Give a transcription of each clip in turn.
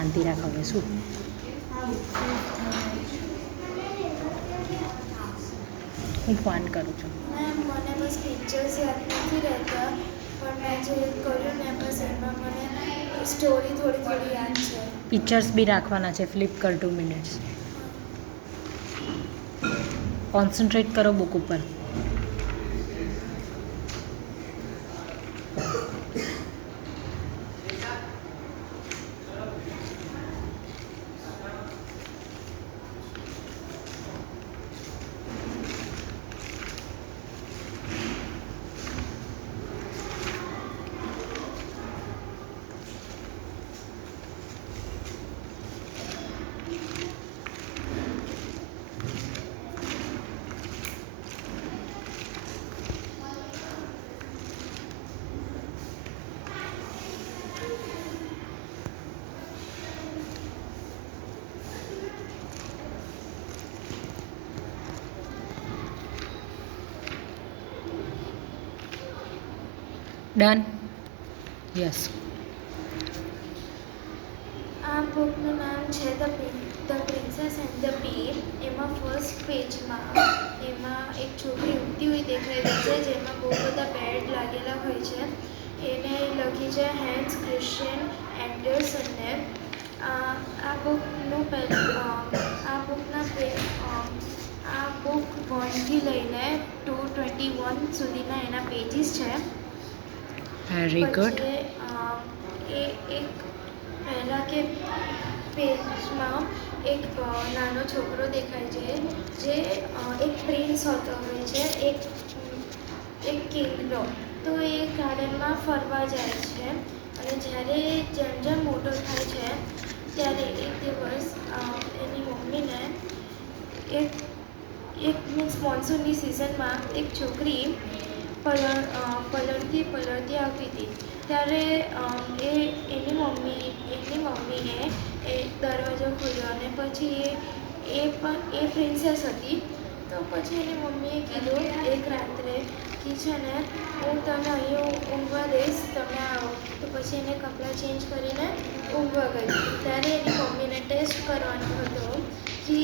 શાંતિ રાખ હવે શું હું ફોન કરું છું. મને બસ પિક્ચર્સ યાદ નથી રહેતા, પણ મેં જે કર્યું ને બસ એમાં મને સ્ટોરી થોડી થોડી યાદ છે. પિક્ચર્સ બી રાખવાના છે. ફ્લિપ કર 2 મિનિટ્સ. કોન્સન્ટ્રેટ કરો બુક ઉપર. ડન. યસ. આ બુકનું નામ છે ધ પ્રિન્સેસ એન્ડ ધ પી. એમાં ફર્સ્ટ પેજમાં એમાં એક છોકરી ઊંઘતી હોય દેખાય છે, જેમાં બહુ બધા બેડ લાગેલા હોય છે. એને લખી છે હેન્સ ક્રિશ્ચિયન એન્ડરસનને. આ બુક 1થી લઈને 221 સુધીના એના પેજીસ છે. Very good. પછી એક પહેલાં કે પેજમાં એક નાનો છોકરો દેખાય છે, જે એક પ્રિન્સ હોતો હોય છે, એક કિંગનો. તો એ ગાર્ડનમાં ફરવા જાય છે, અને જ્યારે જેમ જેમ મોટો થાય છે ત્યારે એક દિવસ એની મમ્મીને એક મીન્સ મોન્સૂનની સિઝનમાં એક છોકરી પલળતી આવતી હતી. ત્યારે એની મમ્મીએ એ દરવાજો ખોલ્યો, અને પછી એ પ્રિન્સેસ હતી. તો પછી એની મમ્મીએ કીધું એક રાત્રે કે છે ને હું તને અહીં ઊંઘવા દઈશ, તમે આવો. તો પછી એને કપડાં ચેન્જ કરીને ઊંઘવા ગઈ. ત્યારે એની મમ્મીને ટેસ્ટ કરવાનો હતો કે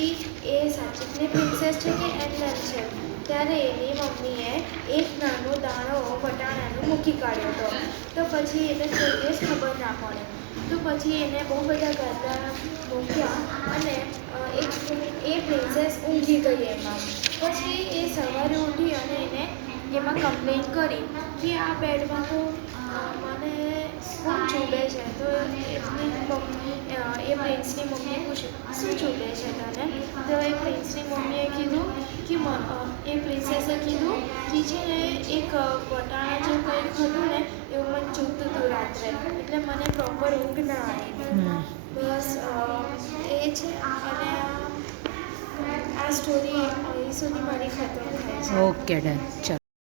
એ સાચી પ્રિન્સેસ છે કે એન્ડર છે. ત્યારે એની મમ્મીએ એક નાનો દાણો વટાણાનો મૂકી કાઢ્યો હતો. તો પછી એને કોઈ દિવસ ખબર ના પડે. તો પછી એને બહુ બધા ગાદલા મૂક્યા, અને એ પ્રિન્સેસ ઊંઘી ગઈ એમાં. પછી એ સવારે ઉઠી અને એને એમાં કમ્પ્લેન કરી કે આ બેડમાં તો મને ખૂબ ચૂભે છે. તો એ પ્રિન્સની મમ્મીએ પૂછ્યું શું ચૂભે છે તને? તો એ પ્રિન્સની મમ્મીએ કીધું કે એ પ્રિન્સેસે કીધું કે છે ને એક વટાણા જે કંઈક હતું ને એવું મને ચૂભતું હતું રાત્રે, એટલે મને પ્રોપર ઊંઘ ના આવી. બસ એ છે. અને આ સ્ટોરી અહીં સુધી મારી ખતમ થાય છે. Okay done. ચાલો.